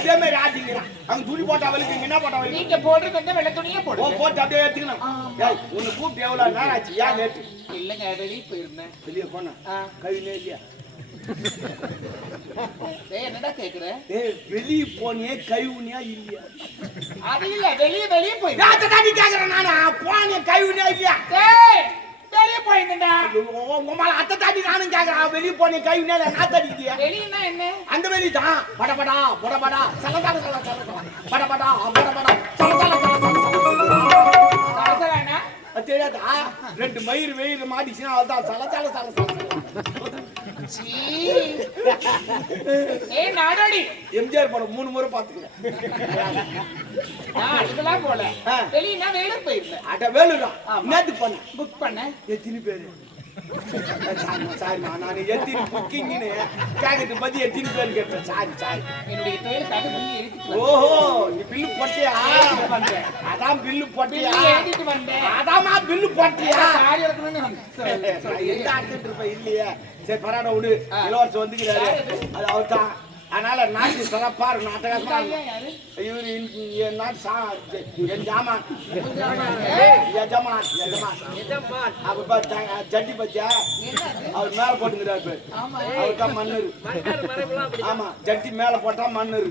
அதே மாதிரி ஆட்டிங்கிறான். அவங்க துணி போட்டா வலிக்கு என்ன போட்டா வலிக்கு? நீங்க போடுறது வந்து வெள்ளை துணியே போடுங்க. ஓ போட்டு அப்படியே ஏத்துக்கணும். ஏய் உன்னை கூப்பிட்டு எவ்வளவு நேரம் ஆச்சு? ஏன் லேட்டு? இல்லங்க வெளியே போயிருந்தேன். வெளியே போன கவினே இல்லையா? டேய் என்னடா கேக்குற? ஏய் வெளியே போனியே கவினியா இல்லையா? அது இல்ல வெளியே போயிருந்தேன். நான் தாடி கேக்குறேன் நானா போனியே கவினியா இல்லையா? டேய் வெளியே போயிருந்தேன்டா. உம்மால அத்தை தாடி நானும் கேக்குறேன் வெளியே போனியே கவினியா இல்ல நான் தாடிக்கிறியா? வெளியனா என்ன? அந்த வெளி தான் படபடா படபடா சலசல சலசல படபடா படபடா சலசல சலசலனா தெரியாதா? ரெண்டு மயிறு மாட்டிச்சுன்னா அதுதான் சலசல சலசல. சீ ஏய் நாடோடி எம்ஜிஆர் படம் 3 முறை பாத்துக்கிறேன். அதுக்கெல்லாம் போல வெளியனா வேலூர் போயிருந்தேன். அட வேலூரா? நேத்து பண்ண புக் பண்ண எத்தனை பேரு? சாரிமா நான் எத்தனை புக்கிங்னு கேட்கறது பத்தி எத்தனை பேர் கேட்டேன். சாரி என்னுடைய தொழில் கண்டு பண்ணி எழுதிட்டு ஓஹோ நீ பில்லு போட்டியா? அதான் பில்லு போட்டியா? எழுதிட்டு வந்தேன். அதாமா பில்லு போட்டியா? காரி இருக்கணும்னு வந்தேன். எந்த அர்த்தம் இருப்ப இல்லையே. சரி பரவாயில்ல விடு. இளவரசர் வந்துக்கிறாரு அது அவர் தான். அதனால நாட்டு சிறப்பா இருக்கும். நாட்டகமா இவரு என் நாட்டு என் ஜாமான் எஜமான் அப்ப ஜட்டி பச்சா அவர் மேல போட்டுங்கிறாரு பேர். அவர் தான் மன்னர். ஆமா ஜட்டி மேல போட்டா மன்னர்.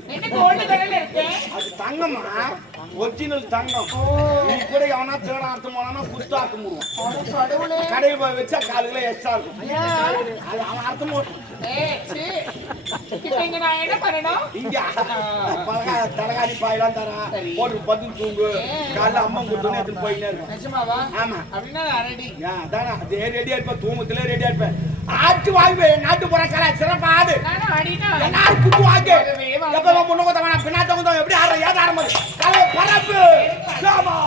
அது தங்கம்மா ஒரிஜினல் தங்கம். இது கூட எவனா தேட அர்த்தம் போனா குத்து அர்த்தம் போடுவோம். கடையில் போய் வச்சா காலையில எக்ஸ்ட்ரா இருக்கும். அது அவன் அர்த்தம் போடுவான். என்ன பண்ணணும்? இங்க தலகாணி பாயெல்லாம் தரா போட்டு பத்து தூங்கு காலைல அம்மா கொடுத்தோன்னு எடுத்துட்டு போயிட்டே இருக்கும். நிஜமாவா? ஆமா அப்படின்னா ரெடி. அதானே அதே ரெடியா இருப்பேன். தூங்கத்துல ரெடியா இருப்பேன். ஆட்டு வாழ்வு நாட்டு புற கலை சிறப்பா ஆடு. எல்லாரும் குப்பு வாங்க. எப்ப முன்னோத்தவன பின்னாத்தவங்க எப்படி ஆடுற ஏத ஆரம்பிச்சு கலை பரப்பு சாமா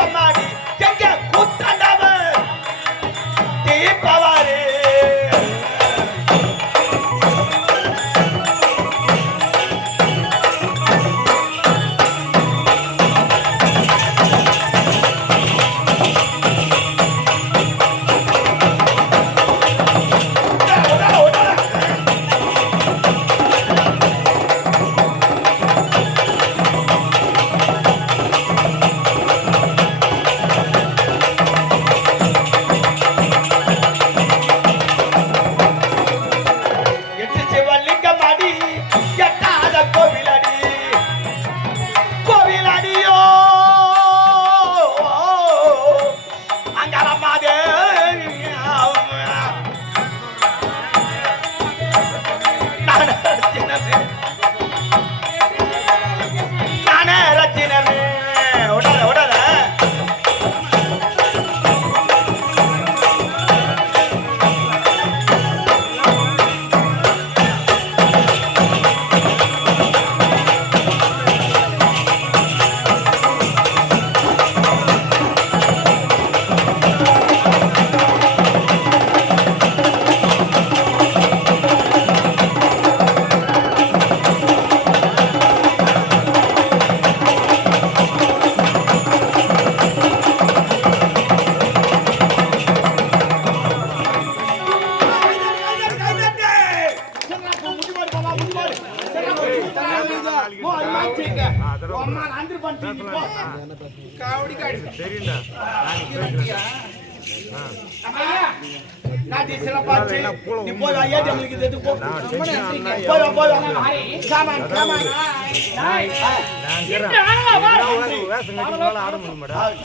தெய்வமாடி எங்க கூத்தாண்டவர் தீபவாரே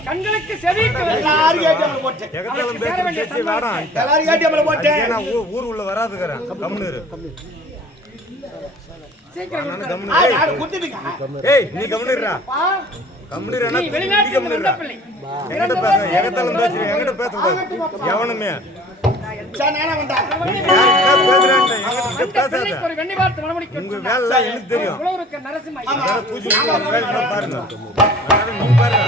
கண்களுக்கு செவிக்கு ஊர் உள்ள வராதுக்கிறேன் ஏய் நீ கம்முனுடா கம்முனுடா வெளிநாட்டு என்கிட்ட பேச எகத்தாலும் பேசுறீங்க என்கிட்ட பேசக்கூடாது எவனுமே ஒரு வெண்ணி பார்த்து மனமுடிக்க உங்க வேலை எனக்கு தெரியும் உழவருக்கு நரசிம்ம பாருங்க நீ பாருங்க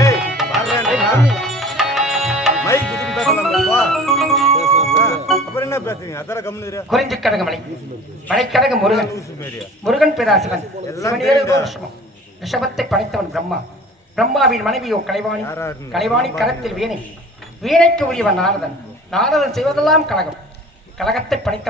ஏய் பாருங்க மைக் இதுக்கு பேசலாம் அப்புறம் என்ன பேசுறீங்க அதர கம்முனுடா குறிஞ்சி கடகமலை மலைக்கடக முருகன் முருகன் பேராசிவன் ரிஷபத்தை படைத்தவன் பிரம்மா பிரம்மாவின் மனைவியோ கலைவாணி கலைவாணி கரத்தில் வீணை வீணைக்கு உரியவன் நாரதன் நாரதன் செய்வதெல்லாம் கழகம் கழகத்தை படைத்த